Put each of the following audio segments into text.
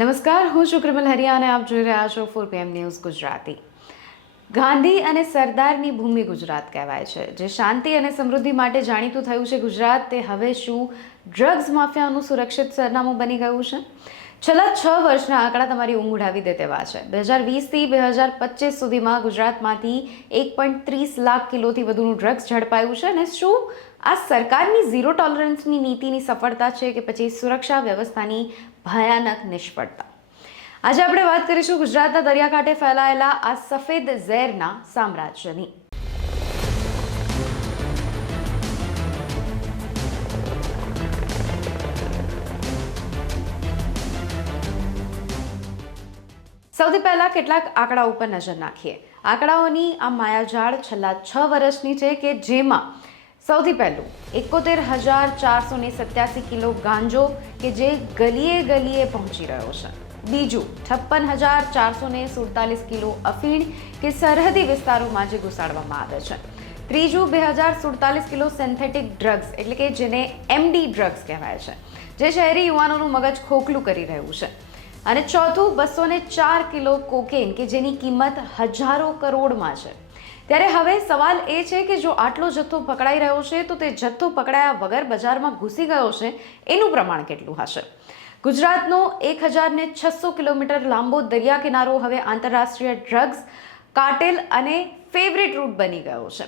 નમસ્કાર, હું છું કૃમલ હરિયા અને આપ જોઈ રહ્યા છો 4PM ન્યૂઝ ગુજરાતી. ગાંધી અને સરદારની ભૂમિ ગુજરાત કહેવાય છે. જે શાંતિ અને સમૃદ્ધિ માટે જાણીતું થયું છે ગુજરાત, તે હવે શું ડ્રગ્સ માફિયાનું સુરક્ષિત સરનામું બની ગયું છે? છેલ્લા 6 વર્ષના આંકડા તમારી ઊંઘ ઉડાવી દે તેવા છે. 2020થી 2025 સુધીમાં ગુજરાતમાંથી 1.30 લાખ કિલોથી વધુનું ડ્રગ્સ ઝડપાયું છે. અને શું આ સરકારની ઝીરો ટોલરન્સની નીતિની સફળતા છે કે પછી સુરક્ષા વ્યવસ્થાની ભયાનક નિષ્ફળતા? આજે આપણે વાત કરીશું ગુજરાતના દરિયાકાંઠે ફેલાયેલા આ સફેદ ઝેરના સામ્રાજ્યની. સૌથી પહેલા કેટલાક આંકડા ઉપર નજર નાખીએ. આંકડાઓની આ માયાજાળ છેલ્લા 6 વર્ષની છે કે જેમાં સૌથી પહેલું 71,487 કિલો ગાંજો કે જે ગલીએ ગલીએ પહોંચી રહ્યો છે. બીજું 56,447 કિલો અફીણ કે સરહદી વિસ્તારોમાં જે ઘુસાડવામાં આવે છે. ત્રીજું 2,047 કિલો સિન્થેટિક ડ્રગ્સ એટલે કે જેને MD ડ્રગ્સ કહેવાય છે, જે શહેરી યુવાનોનું મગજ ખોખલું કરી રહ્યું છે. અને ચોથું 204 કિલો કોકેન કે જેની કિંમત હજારો કરોડમાં છે. ત્યારે હવે સવાલ એ છે કે જો આટલો જથ્થો પકડાઈ રહ્યો છે તો તે જથ્થો પકડાયા વગર બજારમાં ઘૂસી ગયો છે એનું પ્રમાણ કેટલું હશે? ગુજરાતનો 1,600 કિલોમીટર લાંબો દરિયા કિનારો હવે આંતરરાષ્ટ્રીય ડ્રગ્સ કાર્ટેલ અને ફેવરિટ રૂટ બની ગયો છે.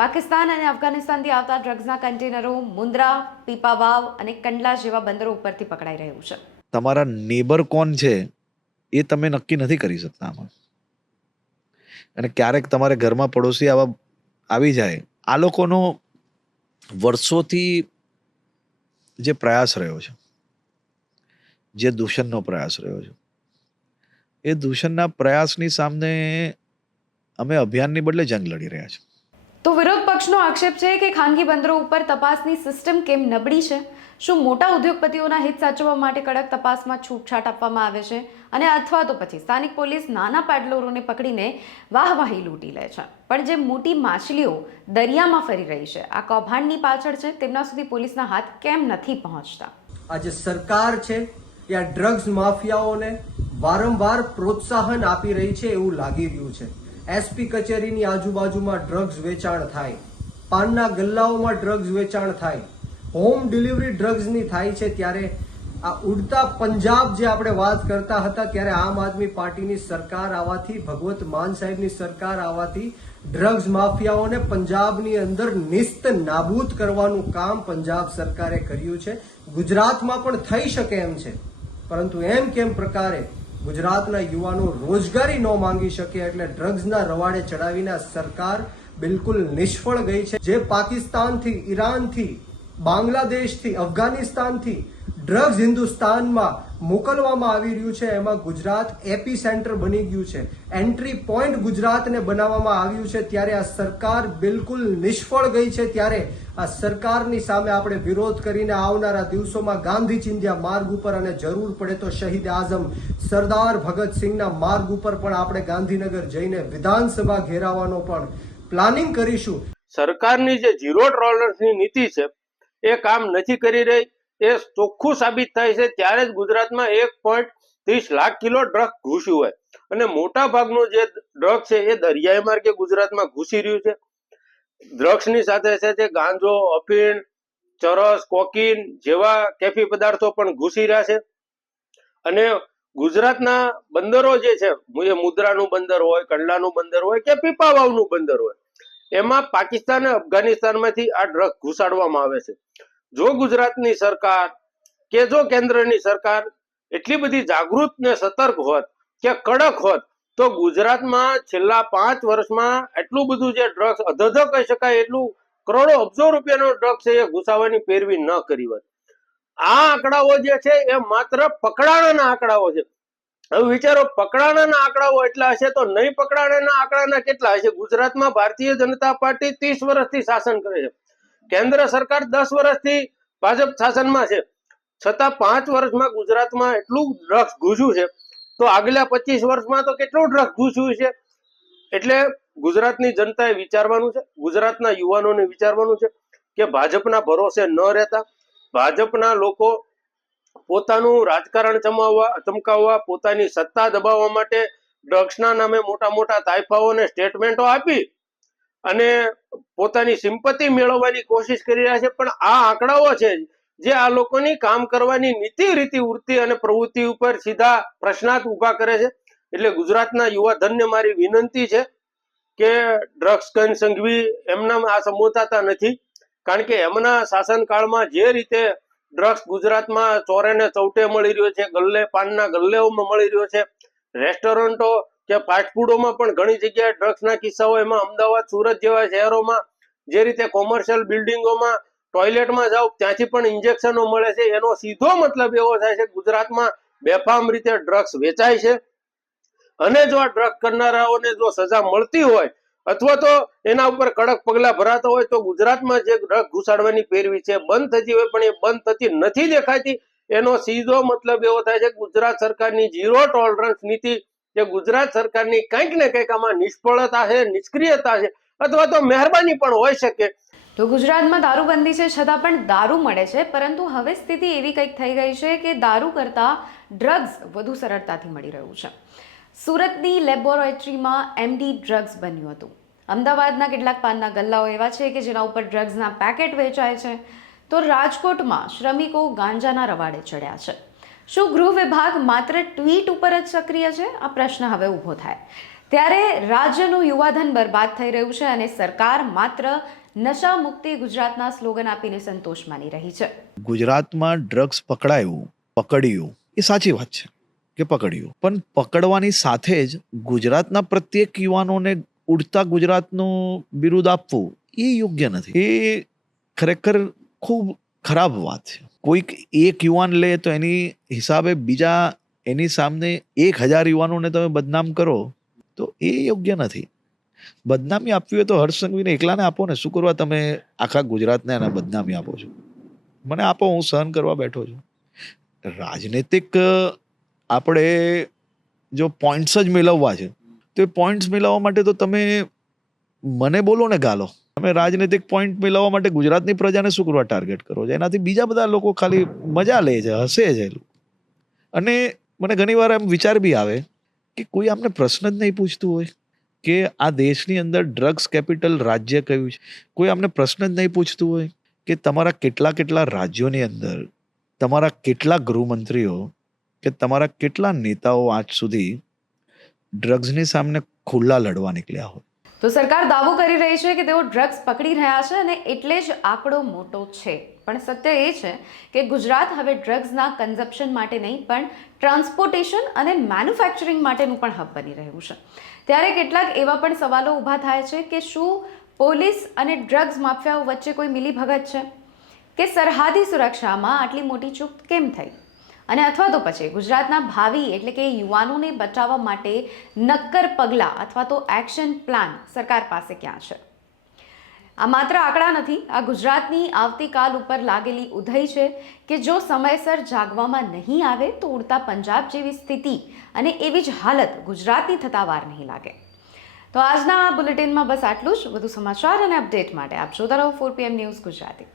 પાકિસ્તાન અને અફઘાનિસ્તાનથી આવતા ડ્રગ્સના કન્ટેનરો મુન્દ્રા, પીપાવાવ અને કંડલા જેવા બંદરો ઉપરથી પકડાઈ રહ્યું છે. તમારા નેબર કોણ છે એ તમે નક્કી નથી કરી શકતા આમાં. અને ક્યારેક તમારે ઘરમાં પડોશી આવા આવી જાય. આ લોકોનો વર્ષોથી જે પ્રયાસ રહ્યો છે, જે દૂષણનો પ્રયાસ રહ્યો છે, એ દૂષણના પ્રયાસની સામે અમે અભિયાનની બદલે જંગ લડી રહ્યા છીએ. તો વિરોધ પક્ષનો આક્ષેપ છે કે ખાનગી બંદરો ઉપર તપાસની સિસ્ટમ કેમ નબળી છે? શું મોટા ઉદ્યોગપતિઓના હિત સાચવવા માટે કડક તપાસમાં છૂટછાટ આપવામાં આવે છે અને અથવા તો પછી સ્થાનિક પોલીસ નાના પેડલરોને પકડીને વાહવાહી લૂંટી લે છે? પણ જે મોટી માછલીઓ દરિયામાં ફરી રહી છે, આ કૌભાંડની પાછળ છે, તેમના સુધી પોલીસના હાથ કેમ નથી પહોંચતા? આજે સરકાર છે એ આ ડ્રગ્સ માફિયાઓને વારંવાર પ્રોત્સાહન આપી રહી છે એવું લાગી રહ્યું છે. SP કચેરીની આજુબાજુમાં ડ્રગ્સ વેચાણ થાય, પાનના ગલ્લાઓમાં ડ્રગ્સ વેચાણ થાય, હોમ ડિલિવરી ડ્રગ્સની થાય છે. ત્યારે આ ઉડતા પંજાબ જે આપણે વાત કરતા હતા, ત્યારે આમ આદમી પાર્ટીની સરકાર આવવાથી, ભગવત માન સાહેબની સરકાર આવવાથી ડ્રગ્સ માફિયાઓને પંજાબની અંદર નિસ્ત નાબૂદ કરવાનું કામ પંજાબ સરકારે કર્યું છે. ગુજરાતમાં પણ થઈ શકે એમ છે, પરંતુ એમ કેમ પ્રકારે ગુજરાતના યુવાનો રોજગારી ન માંગી શકે એટલે ડ્રગ્સના રવાડે ચડાવીને સરકાર બિલકુલ નિષ્ફળ ગઈ છે. જે પાકિસ્તાનથી, ઈરાનથી, બાંગ્લાદેશથી, અફઘાનિસ્તાનથી ડ્રગ્સ હિન્દુસ્તાનમાં મોકલવામાં આવી રહ્યું છે, એમાં ગુજરાત એપી સેન્ટર બની ગયું છે. એન્ટ્રી પોઈન્ટ ગુજરાતને બનાવવામાં આવ્યું છે. ત્યારે આ સરકાર બિલકુલ નિષ્ફળ ગઈ છે. ત્યારે આ સરકારની સામે આપણે વિરોધ કરીને આવનારા દિવસોમાં ગાંધી ચિંધ્યા માર્ગ ઉપર અને જરૂર પડે તો શહીદ આઝમ સરદાર ભગતસિંહના માર્ગ ઉપર પણ આપણે ગાંધીનગર જઈને વિધાનસભા ઘેરાવાનો પણ પ્લાનિંગ કરીશું. સરકારની જે ઝીરો ટોલરન્સની નીતિ છે એ કામ નથી કરી રહી. એ ચોખ્ખું સાબિત થાય છે ત્યારે જ ગુજરાતમાં 1.30 લાખ કિલો ડ્રગ ઘૂસ્યું હોય અને મોટા ભાગનું જે ડ્રગ છે એ દરિયાઈ માર્ગે ગુજરાતમાં ઘૂસી રહ્યું છે. ડ્રગ્સની સાથે સાથે ગાંજો, અફીણ, ચરસ, કોકીન જેવા કેફી પદાર્થો પણ ઘૂસી રહ્યા છે. અને ગુજરાતના બંદરો જે છે, મુન્દ્રાનું બંદર હોય, કંડલાનું બંદર હોય કે પીપાવાવનું બંદર હોય, એમાં પાકિસ્તાન અને અફઘાનિસ્તાનમાંથી આ ડ્રગ ઘુસાડવામાં આવે છે. જો ગુજરાતની સરકાર કે જો કેન્દ્રની સરકાર એટલી બધી જાગૃત ને સતર્ક હોત કે કડક હોત તો ગુજરાતમાં છેલ્લા 5 વર્ષમાં એટલું બધું જે ડ્રગ્સ અધધ કહી શકાય એટલું કરોડો અબજો રૂપિયાનો ડ્રગ્સ છે એ ઘુસાવાની પેરવી ન કરી હોત. આ આંકડાઓ જે છે એ માત્ર પકડાણાના આંકડાઓ છે. હવે વિચારો, પકડાણાના આંકડાઓ એટલા હશે તો નહીં પકડાણાના આંકડાના કેટલા હશે? ગુજરાતમાં ભારતીય જનતા પાર્ટી 30 વર્ષથી શાસન કરે છે, કેન્દ્ર સરકાર 10 વર્ષથી ભાજપ શાસનમાં છે, છતાં 5 વર્ષમાં ગુજરાતમાં એટલું ડ્રગ્સ ઘૂસ્યું છે તો આગલા 25 વર્ષમાં તો કેટલું ડ્રગ્સ ઘૂસ્યું છે એટલે ગુજરાતની જનતાએ વિચારવાનું છે, ગુજરાતના યુવાનોને વિચારવાનું છે કે ભાજપના ભરોસે ન રહેતા ભાજપના લોકો પોતાનું રાજકારણ ચમકાવવા, પોતાની સત્તા દબાવવા માટે ડ્રગ્સના નામે મોટા મોટા તાઇફાઓને સ્ટેટમેન્ટો આપી અને પોતાની સિમ્પતિ મેળવવાની કોશિશ કરી રહ્યા છે. પણ આ આંકડાઓ છે જે આ લોકોની કામ કરવાની નીતિ, રીતિ, વૃત્તિ અને પ્રવૃત્તિ ઉપર સીધા પ્રશ્નાર્થ ઉભા કરે છે. એટલે ગુજરાતના યુવા ધનને મારી વિનંતી છે કે ડ્રગ્સ સંઘવી એમના આ સંબોધાતા નથી, કારણ કે એમના શાસનકાળમાં જે રીતે ડ્રગ્સ ગુજરાતમાં ચોરે ને ચૌટે મળી રહ્યો છે, ગલ્લે પાનના ગલ્લેઓમાં મળી રહ્યો છે, રેસ્ટોરન્ટો કે ફાસ્ટફૂડોમાં પણ ઘણી જગ્યાએ ડ્રગ્સના કિસ્સાઓ, એમાં અમદાવાદ, સુરત જેવા શહેરોમાં જે રીતે કોમર્શિયલ બિલ્ડિંગોમાં ટોયલેટમાં જાઓ ત્યાંથી પણ ઇન્જેક્શનો મળે છે. એનો સીધો મતલબ એવો થાય છે કે ગુજરાતમાં બેફામ રીતે ડ્રગ્સ વેચાય છે. અને જો આ ડ્રગ્સ કરનારાઓને જો સજા મળતી હોય અથવા તો એના ઉપર કડક પગલા ભરાતા હોય તો ગુજરાતમાં જે ડ્રગ ઘુસાડવાની પેરવી છે બંધ થતી હોય, પણ એ બંધ થતી નથી દેખાતી. એનો સીધો મતલબ એવો થાય છે કે ગુજરાત સરકારની ઝીરો ટોલરન્સ નીતિ, કે ગુજરાત સરકારની કંઈક ને કંઈક આમાં નિષ્ફળતા છે, નિષ્ક્રિયતા છે, અથવા તો મહેરબાની પણ હોઈ શકે. તો ગુજરાતમાં દારૂબંધી છે છતાં પણ દારૂ મળે છે, પરંતુ હવે સ્થિતિ એવી કંઈક થઈ ગઈ છે કે દારૂ કરતાં ડ્રગ્સ વધુ સરળતાથી મળી રહ્યું છે. સુરતની લેબોરેટરીમાં એમડી ડ્રગ્સ બન્યું હતું. અમદાવાદના કેટલાક પાનના ગલ્લાઓ એવા છે કે જેના ઉપર ડ્રગ્સના પેકેટ વેચાય છે. તો રાજકોટમાં શ્રમિકો ગાંજાના રવાડે ચડ્યા છે. શું ગૃહ વિભાગ માત્ર ટ્વીટ ઉપર જ સક્રિય છે? આ પ્રશ્ન હવે ઊભો થાય. ત્યારે રાજ્યનું યુવાધન બરબાદ થઈ રહ્યું છે અને સરકાર માત્ર નશા મુક્તિ ગુજરાતના સ્લોગન આપીને સંતોષ માની રહી છે. ગુજરાતમાં ડ્રગ્સ પકડ્યું એ સાચી વાત છે કે પકડ્યું, પણ પકડવાની સાથે જ ગુજરાતના પ્રત્યેક યુવાનોને ઉડતા ગુજરાતનું બિરુદ આપવું એ યોગ્ય નથી. એ ખરેખર ખૂબ ખરાબ વાત છે. કોઈક એક યુવાન લે તો એની હિસાબે બીજા એની સામે 1000 યુવાનોને તમે બદનામ કરો તો એ યોગ્ય નથી. બદનામી આપવી હોય તો હર્ષ સંઘવીને એકલાને આપો ને. શું કરવા તમે આખા ગુજરાતને એના બદનામી આપો છો? મને આપો, હું સહન કરવા બેઠો છું. રાજનૈતિક આપણે જો પોઈન્ટ્સ જ મેળવવા છે તો એ પોઈન્ટ્સ મેળવવા માટે તો તમે મને બોલો ને ગાલો. તમે રાજનૈતિક પોઈન્ટ મેળવવા માટે ગુજરાતની પ્રજાને શું કરવા ટાર્ગેટ કરો છો? એનાથી બીજા બધા લોકો ખાલી મજા લે છે, હસે છે. અને મને ઘણીવાર એમ વિચાર બી આવે કે કોઈ આમને પ્રશ્ન જ નહીં પૂછતું હોય કે આ દેશની અંદર ડ્રગ્સ કેપિટલ રાજ્ય કયું છે. કોઈ આમને પ્રશ્ન જ નહીં પૂછતું હોય કે તમારા કેટલા રાજ્યોની અંદર તમારા કેટલા ગૃહમંત્રીઓ કે તમારા કેટલા નેતાઓ આજ સુધી ડ્રગ્સની સામે ખુલ્લા લડવા નીકળ્યા હોય. તો સરકાર દાવો કરી રહી છે કે તેઓ ડ્રગ્સ પકડી રહ્યા છે અને એટલે જ આંકડો મોટો છે. પણ સત્ય એ છે કે ગુજરાત હવે ડ્રગ્સના કન્ઝપ્શન માટે નહીં પણ ટ્રાન્સપોર્ટેશન અને મેન્યુફેક્ચરિંગ માટેનું પણ હબ બની રહ્યું છે. ત્યારે કેટલાક એવા પણ સવાલો ઊભા થાય છે કે શું પોલીસ અને ડ્રગ્સ માફિયાઓ વચ્ચે કોઈ મિલીભગત છે કે સરહદી સુરક્ષામાં આટલી મોટી ચૂક કેમ થઈ? અને અથવા તો પછી ગુજરાતના ભાવિ એટલે કે યુવાનોને બચાવવા માટે નક્કર પગલાં અથવા તો એક્શન પ્લાન સરકાર પાસે ક્યાં છે? આ માત્ર આંકડા નથી, આ ગુજરાતની આવતીકાલ ઉપર લાગેલી ઉધઈ છે કે જો સમયસર જાગવામાં નહીં આવે તો ઉડતા પંજાબ જેવી સ્થિતિ અને એવી જ હાલત ગુજરાતની થતા વાર નહીં લાગે. તો આજના આ બુલેટિનમાં બસ આટલું જ. વધુ સમાચાર અને અપડેટ માટે આપ જોતા રહો 4PM ન્યૂઝ ગુજરાતી.